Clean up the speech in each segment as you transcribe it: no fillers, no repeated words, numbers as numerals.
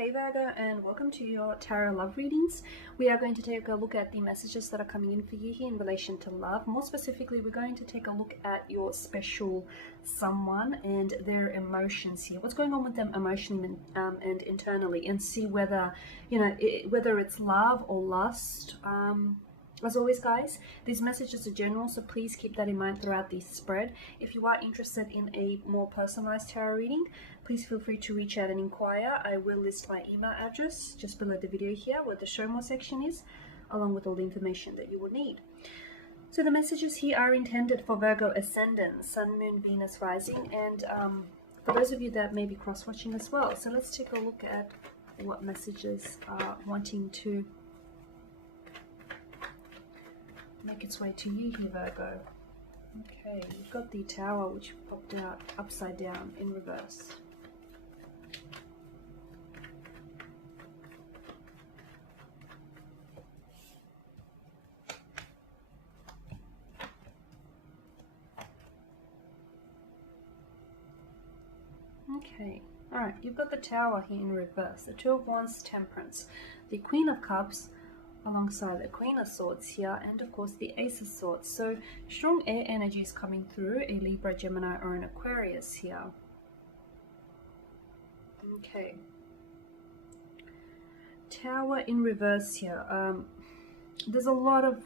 Hey Virgo, and welcome to your tarot love readings. We are going to take a look at the messages that are coming in for you here in relation to love. More specifically, we're going to take a look at your special someone and their emotions here. What's going on with them emotionally and internally, and see whether, whether it's love or lust. As always, guys, these messages are general, so please keep that in mind throughout this spread. If you are interested in a more personalized tarot reading, please feel free to reach out and inquire. I will list my email address just below the video here where the show more section is, along with all the information that you will need. So the messages here are intended for Virgo Ascendant, Sun, Moon, Venus, Rising, and for those of you that may be cross-watching as well. So let's take a look at what messages are wanting to make its way to you here, Virgo. Okay, you've got the Tower, which popped out upside down in reverse. Okay, alright, you've got the Tower here in reverse, the Two of Wands, Temperance, the Queen of Cups, alongside the Queen of Swords here, and of course the Ace of Swords. So strong air energy is coming through, a Libra, Gemini, or an Aquarius here. Okay. Tower in reverse here. There's a lot of,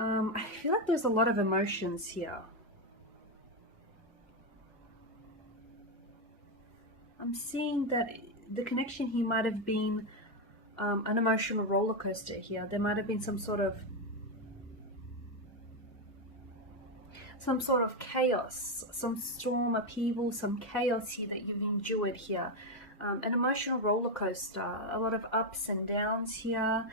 I feel like there's a lot of emotions here. I'm seeing that the connection here might have been an emotional roller coaster here. There might have been some sort of chaos, some storm, upheaval, some chaos here that you've endured here. An emotional roller coaster, a lot of ups and downs here.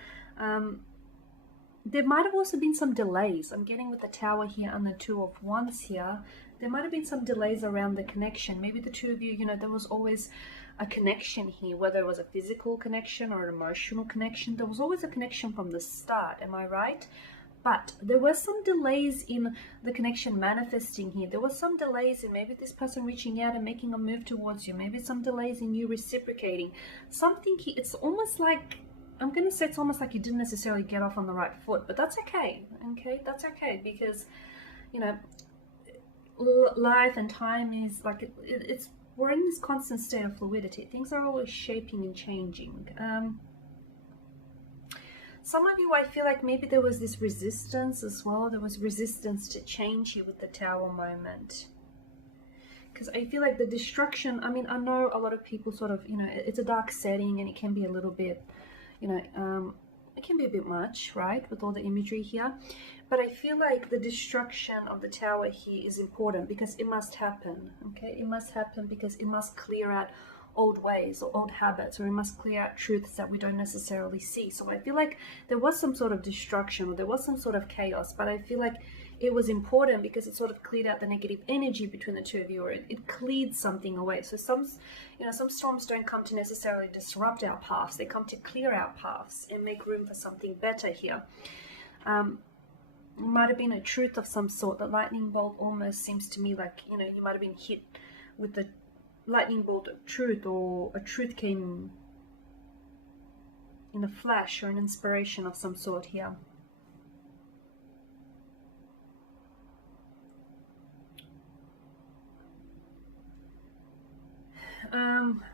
There might have also been some delays. I'm getting with the Tower here and the Two of Wands here. There might have been some delays around the connection. Maybe the two of you, there was always a connection here, whether it was a physical connection or an emotional connection. There was always a connection from the start, am I right? But there were some delays in the connection manifesting here. There was some delays in maybe this person reaching out and making a move towards you. Maybe some delays in you reciprocating. Something here, it's almost like, I'm going to say it's almost like you didn't necessarily get off on the right foot, but that's okay, That's okay, because, life and time is like, we're in this constant state of fluidity. Things are always shaping and changing. Some of you, I feel like maybe there was this resistance as well. There was resistance to change here with the Tower moment. Because I feel like the destruction, I mean, I know a lot of people sort of, it's a dark setting and it can be a little bit, it can be a bit much, right, with all the imagery here. But I feel like the destruction of the Tower here is important because it must happen, okay? It must happen because it must clear out old ways or old habits, or it must clear out truths that we don't necessarily see. So I feel like there was some sort of destruction or there was some sort of chaos, but I feel like it was important because it sort of cleared out the negative energy between the two of you, or it cleared something away. So some storms don't come to necessarily disrupt our paths. They come to clear our paths and make room for something better here. It might have been a truth of some sort. The lightning bolt almost seems to me like, you might have been hit with the lightning bolt of truth, or a truth came in a flash or an inspiration of some sort here.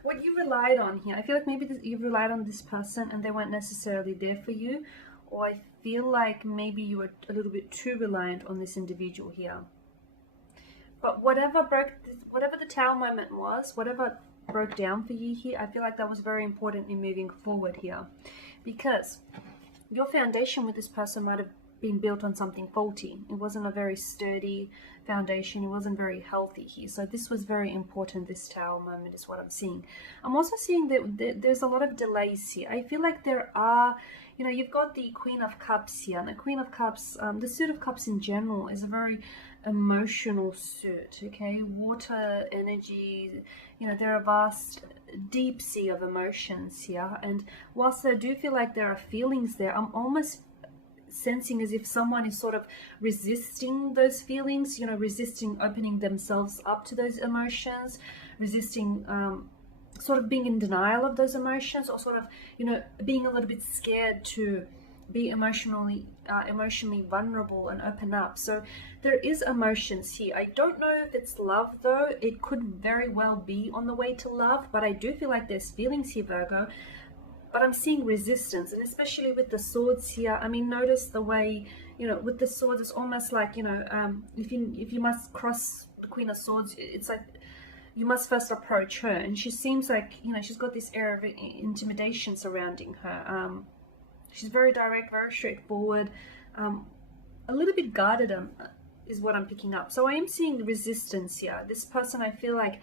What you relied on here, I feel like maybe you relied on this person and they weren't necessarily there for you, or I feel like maybe you were a little bit too reliant on this individual here. But whatever the Tower moment was, whatever broke down for you here, I feel like that was very important in moving forward here, because your foundation with this person might have been built on something faulty. It wasn't a very sturdy foundation. It wasn't very healthy here. So this was very important. This Tower moment is what I'm seeing. I'm also seeing that there's a lot of delays here. I feel like there are, you've got the Queen of Cups here, and the Queen of Cups, the suit of Cups in general is a very emotional suit, okay? Water energy, there are a vast deep sea of emotions here, and whilst I do feel like there are feelings there, I'm almost sensing as if someone is sort of resisting those feelings, resisting opening themselves up to those emotions, resisting sort of being in denial of those emotions, or sort of, you know, being a little bit scared to be emotionally vulnerable and open up. So there is emotions here. I don't know if it's love though. It could very well be on the way to love, but I do feel like there's feelings here, Virgo. But I'm seeing resistance, and especially with the swords here. I mean, notice the way, you know, with the swords, it's almost like, you know, if you must cross the Queen of Swords, it's like you must first approach her, and she seems like, you know, she's got this air of intimidation surrounding her. She's very direct, very straightforward, a little bit guarded, is what I'm picking up. So I am seeing resistance here. This person, I feel like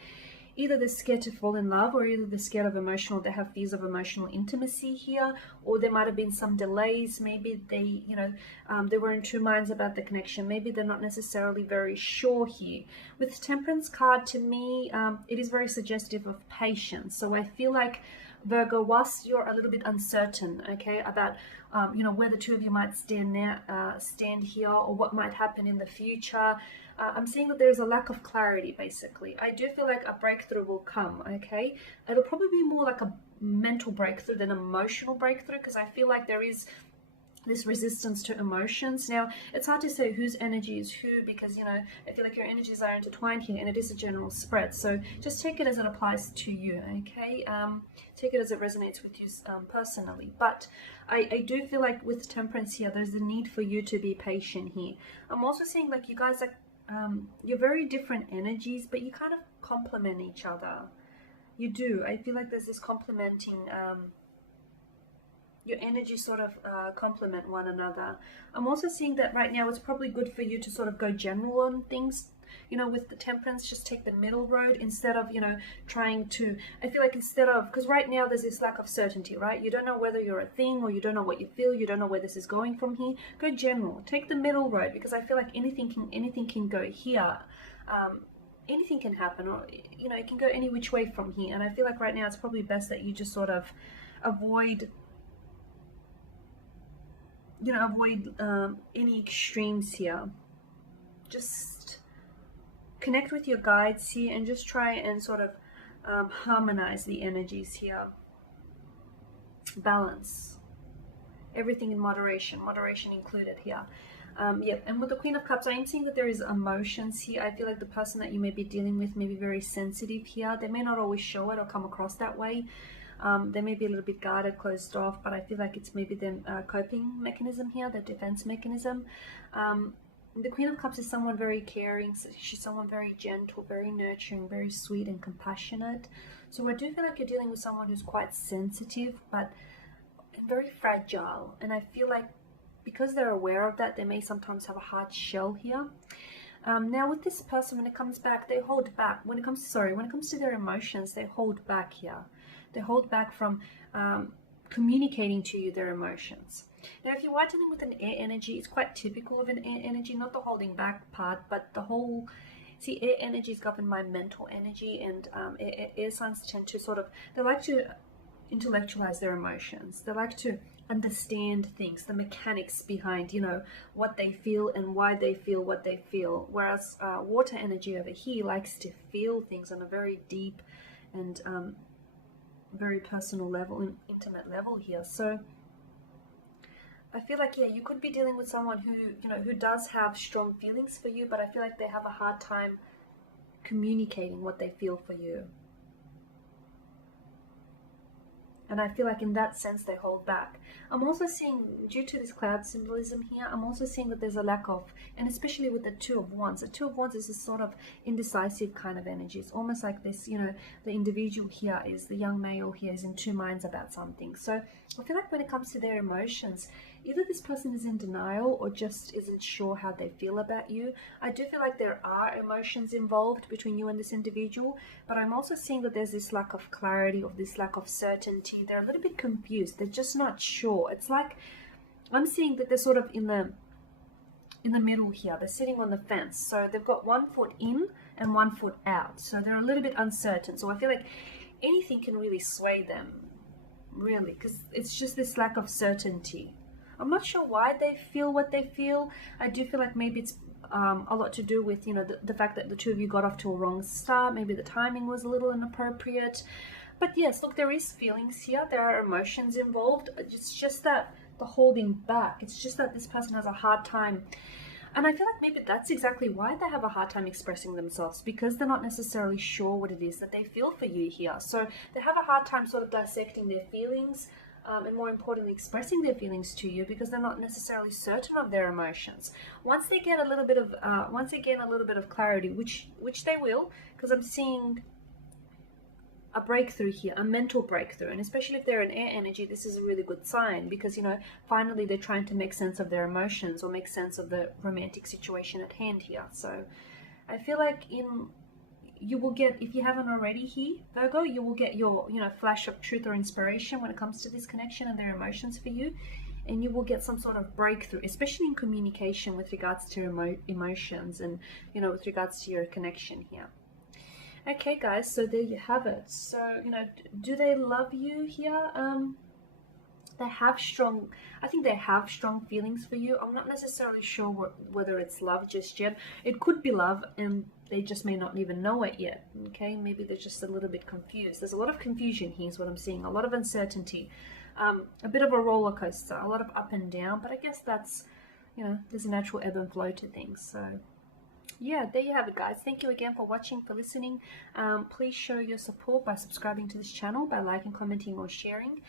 either they're scared to fall in love, or either they're scared of they have fears of emotional intimacy here, or there might have been some delays. Maybe they, you know, they were in two minds about the connection. Maybe they're not necessarily very sure here. With Temperance card, to me, it is very suggestive of patience. So I feel like, Virgo, whilst you're a little bit uncertain, okay, about you know, where the two of you might stand now, stand here, or what might happen in the future, I'm seeing that there's a lack of clarity. Basically, I do feel like a breakthrough will come. Okay, it'll probably be more like a mental breakthrough than emotional breakthrough, because I feel like there is this resistance to emotions. Now, it's hard to say whose energy is who, because, you know, I feel like your energies are intertwined here, and it is a general spread. So just take it as it applies to you, okay? Take it as it resonates with you personally. But I do feel like with Temperance here, there's a need for you to be patient here. I'm also seeing like you guys are, you're very different energies, but you kind of complement each other. You do. I feel like there's this complementing, your energy sort of complement one another. I'm also seeing that right now it's probably good for you to sort of go general on things. You know, with the Temperance, just take the middle road instead of, you know, trying to, I feel like instead of, because right now there's this lack of certainty, right? You don't know whether you're a thing, or you don't know what you feel, you don't know where this is going from here. Go general, take the middle road, because I feel like anything can go here. Anything can happen, or, you know, it can go any which way from here. And I feel like right now it's probably best that you just sort of avoid, you know, any extremes here. Just connect with your guides here, and just try and sort of harmonize the energies here. Balance everything in moderation included here. Yep. And with the Queen of Cups, I am seeing that there is emotions here. I feel like the person that you may be dealing with may be very sensitive here. They may not always show it or come across that way. They may be a little bit guarded, closed off, but I feel like it's maybe their coping mechanism here, their defense mechanism. The Queen of Cups is someone very caring. She's someone very gentle, very nurturing, very sweet and compassionate. So I do feel like you're dealing with someone who's quite sensitive, but very fragile. And I feel like because they're aware of that, they may sometimes have a hard shell here. Now with this person, when it comes back, they hold back. When it comes to their emotions, they hold back here. They hold back from communicating to you their emotions. Now, if you are dealing with an air energy, it's quite typical of an air energy, not the holding back part, but the whole, see, air energy is governed by mental energy, and air signs tend to sort of, they like to intellectualize their emotions. They like to understand things, the mechanics behind, you know, what they feel and why they feel what they feel. Whereas water energy over here likes to feel things on a very deep and very personal level, and intimate level here. So I feel like, yeah, you could be dealing with someone who, you know, who does have strong feelings for you, but I feel like they have a hard time communicating what they feel for you. And I feel like in that sense they hold back. I'm also seeing, due to this cloud symbolism here, I'm also seeing that there's a lack of, and especially with the Two of Wands. The Two of Wands is a sort of indecisive kind of energy. It's almost like this, you know, the individual here is, the young male here is in two minds about something. So I feel like when it comes to their emotions, either this person is in denial or just isn't sure how they feel about you. I do feel like there are emotions involved between you and this individual, but I'm also seeing that there's this lack of clarity, or this lack of certainty. They're a little bit confused. They're just not sure. It's like I'm seeing that they're sort of in the middle here. They're sitting on the fence. So they've got 1 foot in and 1 foot out. So they're a little bit uncertain. So I feel like anything can really sway them, really, because it's just this lack of certainty. I'm not sure why they feel what they feel. I do feel like maybe it's a lot to do with, you know, the fact that the two of you got off to a wrong start. Maybe the timing was a little inappropriate. But yes, look, there is feelings here. There are emotions involved. It's just that the holding back. It's just that this person has a hard time. And I feel like maybe that's exactly why they have a hard time expressing themselves, because they're not necessarily sure what it is that they feel for you here. So they have a hard time sort of dissecting their feelings, and more importantly, expressing their feelings to you, because they're not necessarily certain of their emotions. Once they get a little bit of, once they gain a little bit of clarity, which they will, because I'm seeing a breakthrough here, a mental breakthrough, and especially if they're an air energy, this is a really good sign, because you know, finally they're trying to make sense of their emotions or make sense of the romantic situation at hand here. So I feel like you will get, if you haven't already here, Virgo, you will get your, you know, flash of truth or inspiration when it comes to this connection and their emotions for you, and you will get some sort of breakthrough, especially in communication with regards to emotions and, you know, with regards to your connection here. Okay, guys, so there you have it. So, you know, do they love you here? They have strong, I think they have strong feelings for you. I'm not necessarily sure whether it's love just yet. It could be love, and they just may not even know it yet. Okay, maybe they're just a little bit confused. There's a lot of confusion here is what I'm seeing, a lot of uncertainty, a bit of a roller coaster, a lot of up and down, but I guess that's, you know, there's a natural ebb and flow to things. So yeah, there you have it, guys. Thank you again for watching, for listening. Please show your support by subscribing to this channel, by liking, commenting, or sharing.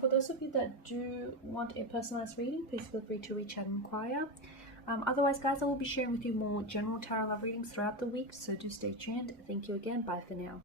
For those of you that do want a personalized reading, please feel free to reach out and inquire. Otherwise, guys, I will be sharing with you more general tarot love readings throughout the week, so do stay tuned. Thank you again. Bye for now.